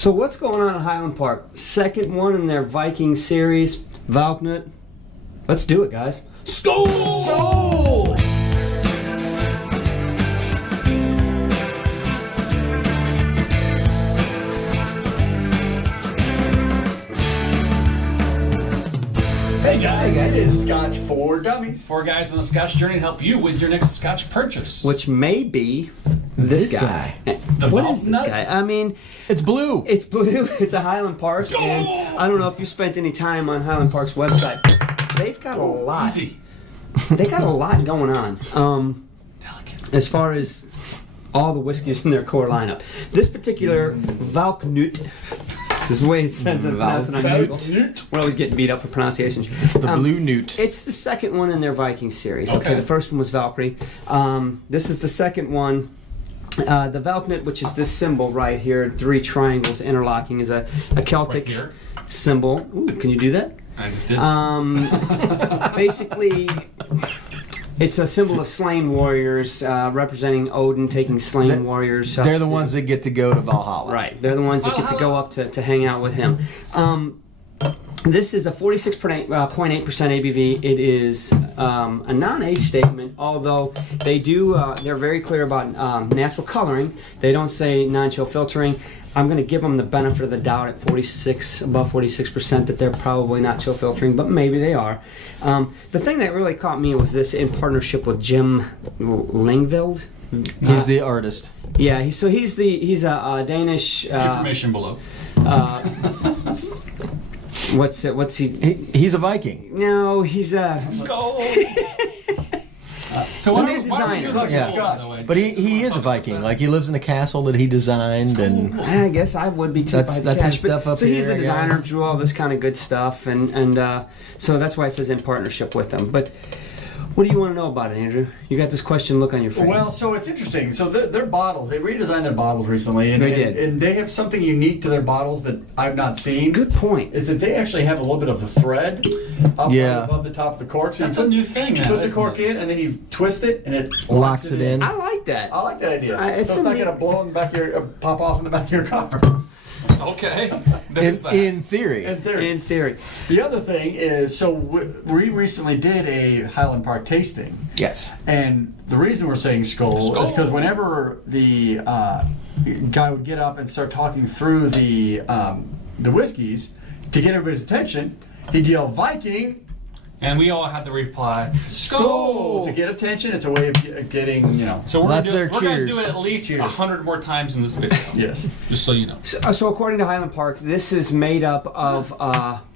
So what's going on at Highland Park? Second one in their Viking series, Valknut. Let's do it, guys. Skål! Skål! Hey guys, it is Scotch for Dummies. Four guys on the Scotch journey to help you with your next Scotch purchase. Which may be this guy. What is this guy? I mean, It's blue. it's blue. It's a Highland Park, and I don't know if you spent any time on Highland Park's website. They've got a lot. Easy. They got a lot going on. As far as all the whiskeys in their core lineup, this particular Valknut. This is the way it says it pronounced on Google. We're always getting beat up for pronunciation. It's the blue newt. It's the second one in their Viking series. Okay, the first one was Valkyrie. This is the second one. The Valknut, which is this symbol right here, three triangles interlocking, is a Celtic symbol. Ooh, can you do that? I just did. Basically, it's a symbol of slain warriors, representing Odin taking slain warriors. They're the ones that get to go to Valhalla. Right, they're the ones that get to go up to hang out with him. This is a 46.8% ABV. It is a non-age statement, although they do. They're very clear about natural coloring. They don't say non-chill filtering. I'm going to give them the benefit of the doubt at above 46%, that they're probably not chill filtering, but maybe they are. The thing that really caught me was this in partnership with Jim Lyngvild. He's the artist. Yeah, he's a Danish. Information below. What's he? He's a Viking. No, he's a. Skål! So why He's a designer. Yeah. But he is a Viking. Like, he lives in a castle that he designed, and I guess I would be too. That's his stuff up so here. he's the designer, drew all this kind of good stuff, and so that's why it says in partnership with them. But what do you want to know about it, Andrew? You got this question look on your face. Well, so it's interesting. So their bottles, they redesigned their bottles recently, and They did. and they have something unique to their bottles that I've not seen. Good point. Is that they actually have a little bit of a thread up above the top of the cork. So That's you a new thing You now, put the isn't cork it? in, and then you twist it, and it locks it in. I like that. I like that idea. It's so it's a not neat- going to blow in the back of your, pop off in the back of your car. Okay. There's that. In theory. In theory. In theory. The other thing is, so we recently did a Highland Park tasting. Yes. And the reason we're saying Skål is because whenever the guy would get up and start talking through the whiskeys, to get everybody's attention, he'd yell Viking, And we all have to reply, Skål, to get attention. It's a way of getting, So we're That's going their to cheers. do it at least 100 more times in this video. Yes. Just so you know. So according to Highland Park, this is made up of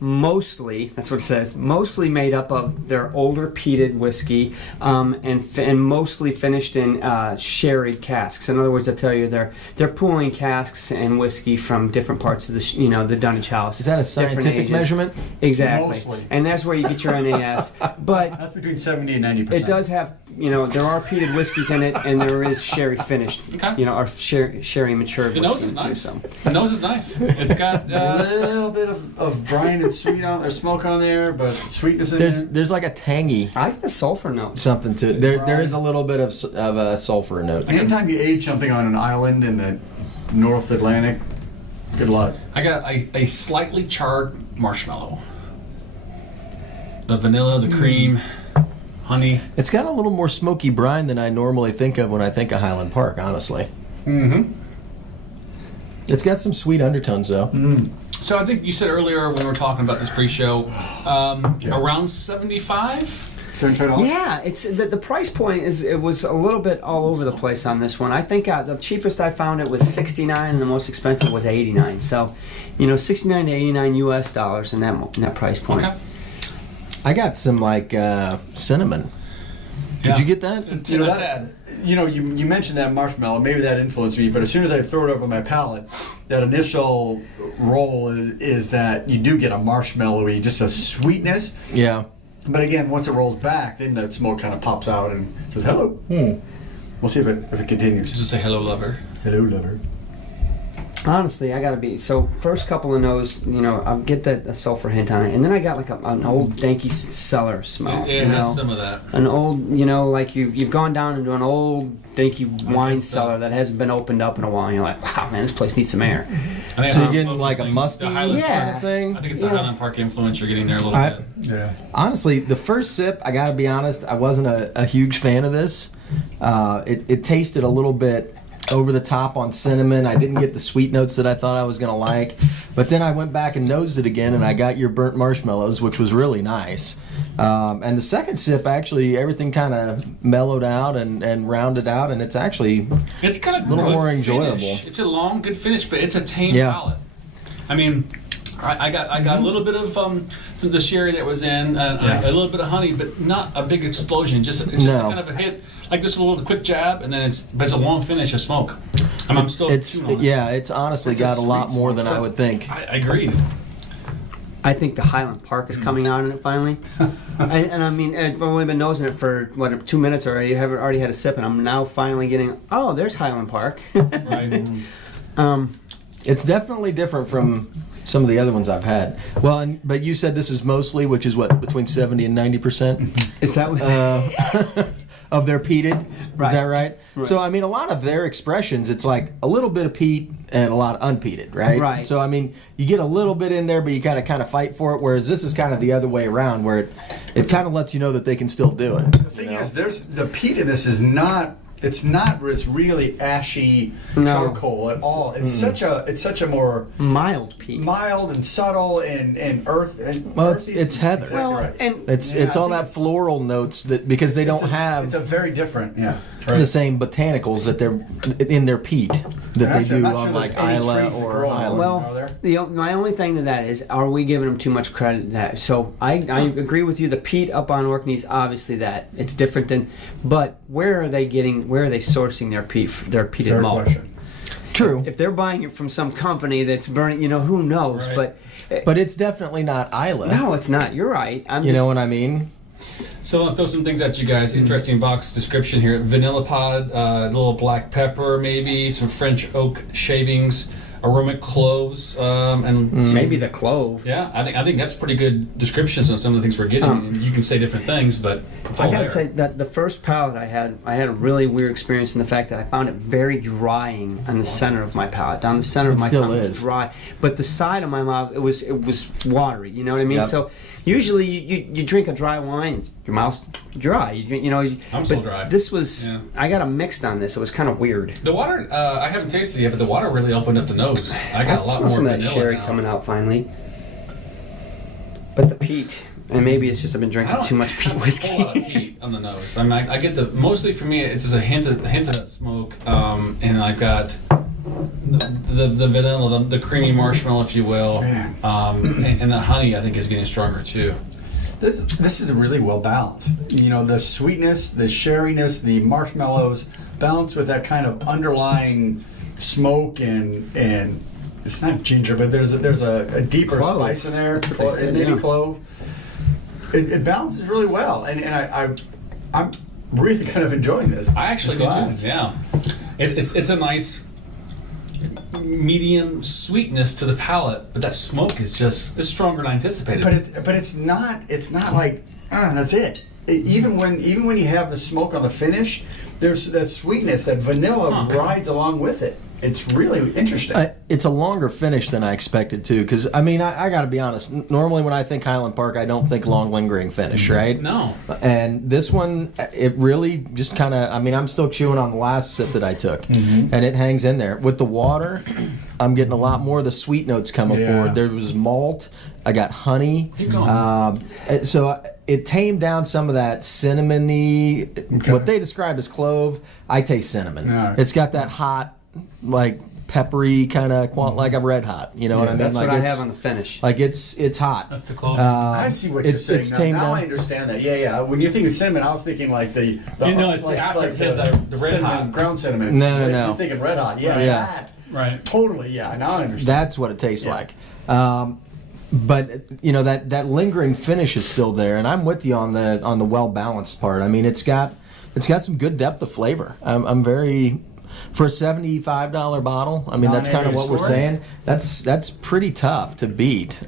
mostly, that's what it says, mostly made up of their older peated whiskey, and mostly finished in sherry casks. In other words, I tell you, they're pooling casks and whiskey from different parts of the the dunnage house. Is that a Different scientific ages. measurement? Exactly. Mostly. And that's where you get your NAS. But That's between 70 and 90%. it does have, there are peated whiskeys in it, and there is sherry finished. Okay. Or sherry matured. The nose whiskey is too, nice. so. The nose is nice. It's got... A little bit of brine and sweet on there, smoke on there, but sweetness in there. There's like a tangy I like the sulfur note. something to it. There is a little bit of a sulfur note. Anytime you age something on an island in the North Atlantic, good luck. I got a slightly charred marshmallow. The vanilla, the cream, honey. It's got a little more smoky brine than I normally think of when I think of Highland Park, honestly. Mm-hmm. It's got some sweet undertones, though. So I think you said earlier when we were talking about this pre-show, around 75? $75? Yeah, it's the price point it was a little bit all over the place on this one. I think the cheapest I found it was $69, and the most expensive was $89. So, $69 to $89 US dollars in that price point. Okay. I got some, cinnamon. Did you get that? You mentioned that marshmallow. Maybe that influenced me, but as soon as I throw it up on my palate, that initial roll is that you do get a marshmallowy, just a sweetness. Yeah. But again, once it rolls back, then that smoke kind of pops out and says hello. We'll see if it continues. Just say hello, lover. Hello, lover. Honestly, I gotta be so. First couple of nose, I'll get the sulfur hint on it, and then I got like an old danky cellar smell. It has some of that. An old, like you've gone down into an old danky wine cellar that hasn't been opened up in a while. And you're like, wow, man, this place needs some air. I think So it's you're the getting like a thing. musty The Highland kind Park. of thing. I think it's the Highland Park influence you're getting there a little bit. Yeah. Honestly, the first sip, I gotta be honest, I wasn't a huge fan of this. It tasted a little bit over the top on cinnamon. I didn't get the sweet notes that I thought I was gonna like. But then I went back and nosed it again, and I got your burnt marshmallows, which was really nice. And the second sip, actually, everything kind of mellowed out and rounded out, and it's actually It's got a little good more finish. enjoyable. It's a long, good finish, but it's a tame Yeah. palate. I mean, I got a little bit of the sherry that was in, a little bit of honey, but not a big explosion. It's just No. kind of a hit, like just a little quick jab, and then it's a long finish of smoke. I'm still chewing on it. Yeah, it's honestly It's a got a lot sweet more smoke. than I would think. I agreed. I think the Highland Park is coming out in it finally. I mean, I've only been nosing it for 2 minutes already. I've already had a sip, and I'm now finally getting. Oh, there's Highland Park. Right. It's definitely different from some of the other ones I've had. Well, but you said this is mostly, which is what, between 70 and 90%? Is that what? Of their peated, Right. is that right? So, I mean, a lot of their expressions, it's like a little bit of peat and a lot of unpeated, right? Right. So, I mean, you get a little bit in there, but you kind of fight for it, whereas this is kind of the other way around, where it kind of lets you know that they can still do it. The thing is, there's the peat in this is not. It's not really ashy charcoal at all. It's such a more Mild peat. mild and subtle and earth. And Well, earthy. it's heather. Exactly Well, right. and It's all I that think floral notes that because they don't it's have a very different. Yeah. the same botanicals that they're in their peat that Actually, they I'm do not on sure like there's any Isla trees or growing on Highland. Are well, there? my only thing to that is, are we giving them too much credit to that? So I agree with you. The peat up on Orkney is obviously that it's different than, but where are they sourcing their peated Fair malt? question. True, If they're buying it from some company that's burning, who knows? Right. but it's definitely not Isla. No, it's not. You're right. You know what I mean? So I'll throw some things at you guys. Interesting box description here. Vanilla pod, a little black pepper maybe, some French oak shavings, aromatic cloves, and maybe the clove. yeah, I think that's pretty good descriptions on some of the things we're getting. And you can say different things, but it's all I gotta there. tell you that the first palate I had a really weird experience in the fact that I found it very drying on the center of my palate. Down the center of my still tongue was is. dry, but the side of my mouth it was watery. You know what I mean? Yep. So usually you drink a dry wine, your mouth's dry. You drink, I'm so but dry. This was Yeah. I got a mixed on this. It was kind of weird. The water, I haven't tasted it yet, but the water really opened up the nose. I got a lot smell more some of that vanilla sherry now. coming out finally. But the peat, and maybe it's just I've been I drinking don't too much peat have whiskey. a whole lot of heat on the nose. I mean, I get mostly for me, it's just a hint of that smoke, and I've got the vanilla, the creamy marshmallow, if you will, Man. and the honey I think is getting stronger too. This is really well balanced. The sweetness, the sherryness, the marshmallows, balanced with that kind of underlying smoke and it's not ginger, but there's a deeper Clove. spice in there, That's what they said, maybe yeah. clove. It balances really well, and I'm really kind of enjoying this. I actually do too. Yeah, it's a nice medium sweetness to the palate, but that smoke is it's stronger than I anticipated. But it's not like that's it. Even when you have the smoke on the finish, there's that sweetness, that vanilla rides along with it. It's really interesting. It's a longer finish than I expected too, because I mean, I got to be honest. Normally, when I think Highland Park, I don't think long lingering finish, right? No. And this one, it really just kind of. I mean, I'm still chewing on the last sip that I took, and it hangs in there with the water. I'm getting a lot more of the sweet notes coming forward. There was malt. I got honey. Keep going. So it tamed down some of that cinnamony, what they describe as clove. I taste cinnamon. All right. It's got that hot, like peppery kind of like a red hot. You know what I mean? That's like what I it's- have on the finish. Like it's hot. That's the clove. I see what you're saying It's now. tamed Now down. I understand that. Yeah. When you think of cinnamon, I was thinking like the it's like, after like the red cinnamon, hot. ground cinnamon. No. You're thinking red hot. Yeah. Yeah. That. Right. Totally. Yeah. Now I understand. That's what it tastes like. But that lingering finish is still there, and I'm with you on the well balanced part. I mean, it's got some good depth of flavor. I'm very For a $75 bottle, I mean, that's kind of what we're saying. That's pretty tough to beat.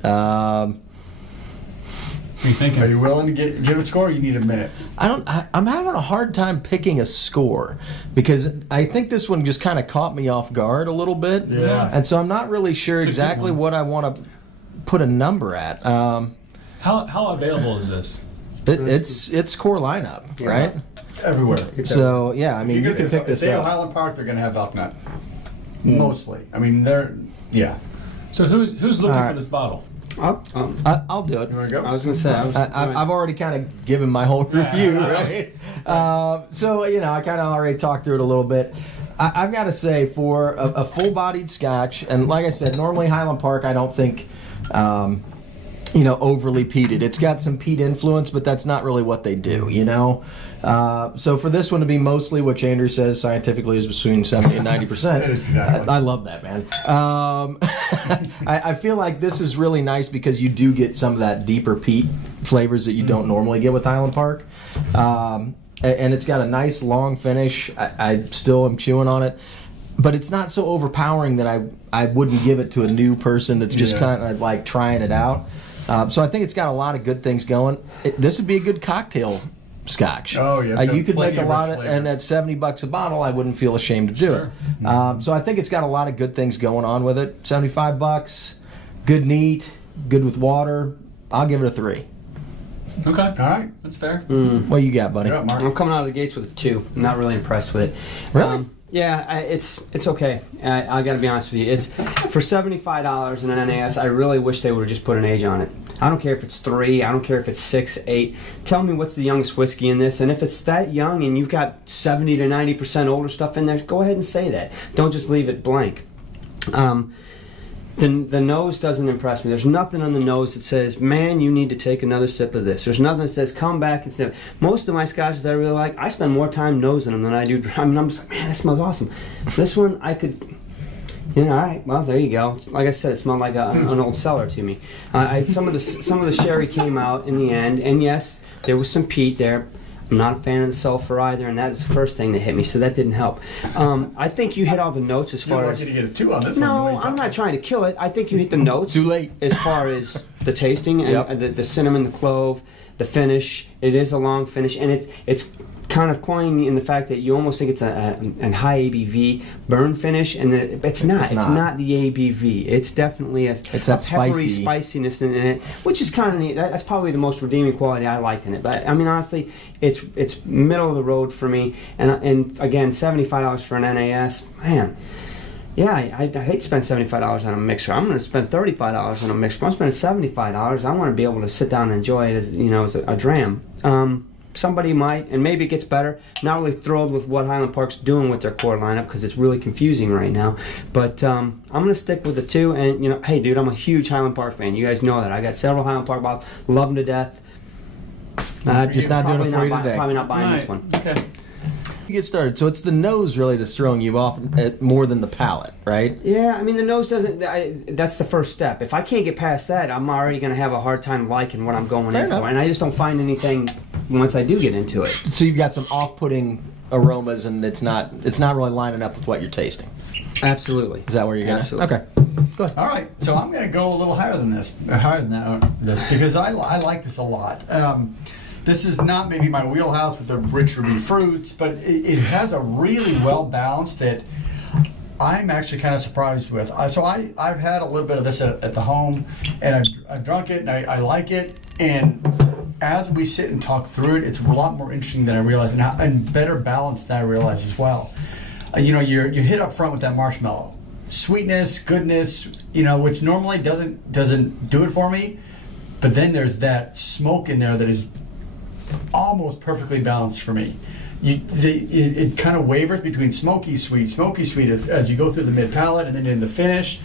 What are you thinking? Are you willing to give a score? Or you need a minute. I'm having a hard time picking a score because I think this one just kind of caught me off guard a little bit. Yeah. And so I'm not really sure exactly what I want to put a number at. How available is this? It's core lineup, right? Everywhere. So yeah, I mean, you can pick this if they have up. Highland Park, they're going to have Valknut. Mostly. I mean, yeah. So who's looking for this bottle? I'll do it. You want to go? I was going to say, I've already kind of given my whole review, right? So, I kind of already talked through it a little bit. I've got to say, for a full-bodied Scotch, and like I said, normally Highland Park, I don't think, overly peated. It's got some peat influence, but that's not really what they do, So for this one to be mostly, which Andrew says scientifically is between 70 and 90%, Exactly. I love that, man. I feel like this is really nice because you do get some of that deeper peat flavors that you don't normally get with Highland Park. And it's got a nice long finish. I still am chewing on it. But it's not so overpowering that I wouldn't give it to a new person that's just kind of like trying it out. So I think it's got a lot of good things going. This would be a good cocktail Scotch. Oh, yeah. You could make a lot of, flavors. and at $70 a bottle, I wouldn't feel ashamed to do it. So I think it's got a lot of good things going on with it. $75, good neat, good with water. I'll give it a 3. Okay. All right. That's fair. What you got, buddy? You're up, Mark. I'm coming out of the gates with a 2. I'm not really impressed with it. Really? Yeah, it's okay. I got to be honest with you. It's for $75 in an NAS. I really wish they would have just put an age on it. I don't care if it's 3. I don't care if it's 6, 8. Tell me what's the youngest whiskey in this, and if it's that young and you've got 70 to 90% older stuff in there, go ahead and say that. Don't just leave it blank. The nose doesn't impress me. There's nothing on the nose that says, man, you need to take another sip of this. There's nothing that says, come back and sip. Most of my scotches I really like, I spend more time nosing them than I do. I mean, I'm just like, man, this smells awesome. This one, I could, all right, well, there you go. Like I said, it smelled like an old cellar to me. Some of the sherry came out in the end, and yes, there was some peat there. I'm not a fan of the sulfur either, and that's the first thing that hit me, so that didn't help. I think you hit all the notes as far as... You're lucky to get a 2 on this one. No, I'm not trying to kill it. I think you hit the notes. Too late. As far as the tasting and the cinnamon, the clove, the finish. It is a long finish, and it's kind of cloying in the fact that you almost think it's a high ABV burn finish, and then it's not. It's not the ABV. It's definitely a peppery spiciness in it, which is kind of neat. That's probably the most redeeming quality I liked in it. But I mean, honestly, it's middle of the road for me. And again, $75 for an NAS, man. Yeah, I hate to spend $75 on a mixer. I'm going to spend $35 on a mixer. If I'm spending $75, I want to be able to sit down and enjoy it as a dram. Somebody might, and maybe it gets better. Not really thrilled with what Highland Park's doing with their core lineup because it's really confusing right now. But I'm going to stick with the 2. And hey, dude, I'm a huge Highland Park fan. You guys know that. I got several Highland Park bottles. Love them to death. Just not doing it for you today. Probably not buying this one. Okay. You get started. So it's the nose really that's throwing you off more than the palate, right? Yeah, I mean the nose doesn't. That's the first step. If I can't get past that, I'm already going to have a hard time liking what I'm going in for, and I just don't find anything once I do get into it. So you've got some off-putting aromas, and it's not really lining up with what you're tasting. Absolutely. Is that where you're going? Absolutely. Okay. Go ahead. All right, so I'm going to go a little higher than this, because I like this a lot. This is not maybe my wheelhouse with the rich ruby fruits, but it has a really well balanced that I'm actually kind of surprised with. So I've had a little bit of this at the home, and I've drunk it, and I like it. And as we sit and talk through it, it's a lot more interesting than I realized, and better balanced than I realized as well. You hit up front with that marshmallow, sweetness, goodness, which normally doesn't do it for me. But then there's that smoke in there that is almost perfectly balanced for me. It kind of wavers between smoky sweet as you go through the mid palate, and then in the finish.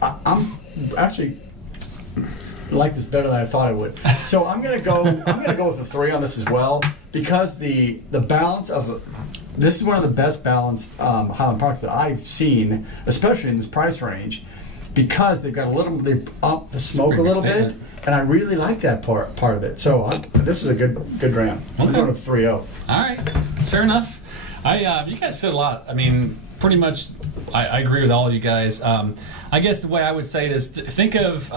I'm actually like this better than I thought I would. So I'm gonna go with a 3 on this as well, because the balance of this is one of the best balanced Highland Parks that I've seen, especially in this price range, because they up the smoke a little bit. And I really like that part of it. So this is a good dram. I'm going to 3-0. All right, that's fair enough. You guys said a lot. I mean, pretty much, I agree with all of you guys. I guess the way I would say this: think of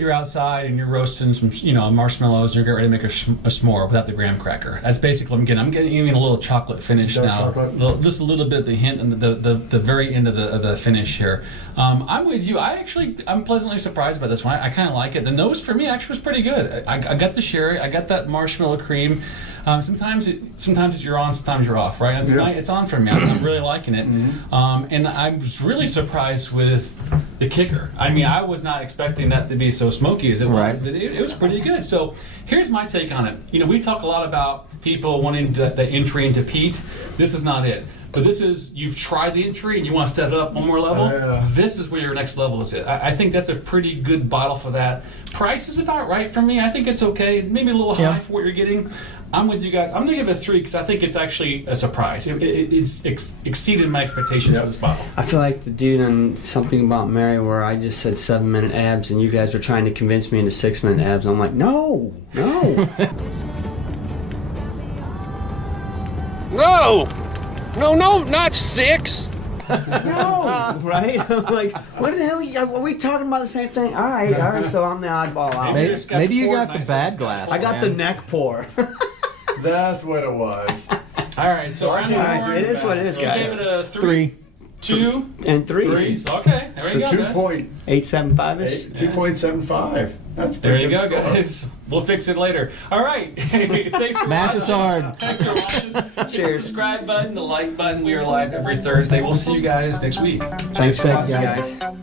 you're outside and you're roasting some, marshmallows, and you're getting ready to make a s'more without the graham cracker. That's basically what I'm getting. I'm getting even a little chocolate finish Dark now. chocolate? Just a little bit, the hint and the very end of the finish here. I'm with you. I'm pleasantly surprised by this one. I kind of like it. The nose for me actually was pretty good. I got the sherry. I got that marshmallow cream. Sometimes you're on, sometimes you're off, right? And tonight it's on for me. I'm really liking it. And I was really surprised with the kicker. I mean, I was not expecting that to be so smoky as it was, but it was pretty good. So here's my take on it. We talk a lot about people wanting the entry into peat. This is not it. But this is, you've tried the entry and you want to step it up one more level. This is where your next level is at. I think that's a pretty good bottle for that. Price is about right for me. I think it's okay. Maybe a little high for what you're getting. I'm with you guys. I'm going to give it a 3 because I think it's actually a surprise. It's exceeded my expectations for this bottle. I feel like the dude on Something About Mary where I just said 7-minute abs and you guys were trying to convince me into 6-minute abs. I'm like, no. No, not 6. No, right? I'm like, what the hell are we talking about the same thing? All right, so I'm the oddball out. Maybe you got the bad glass. I got the neck pour. That's what it was. All right, so it is what it is, you guys. gave it a 3. 2 and 3. Okay, there we go, guys. 875-ish. 2.75. That's There pretty you good go, score. guys. We'll fix it later. All right. Thanks for Math watching. is hard. Thanks for watching. Hit the Cheers. subscribe button, the like button. We are live every Thursday. We'll see you guys next week. Thanks, guys.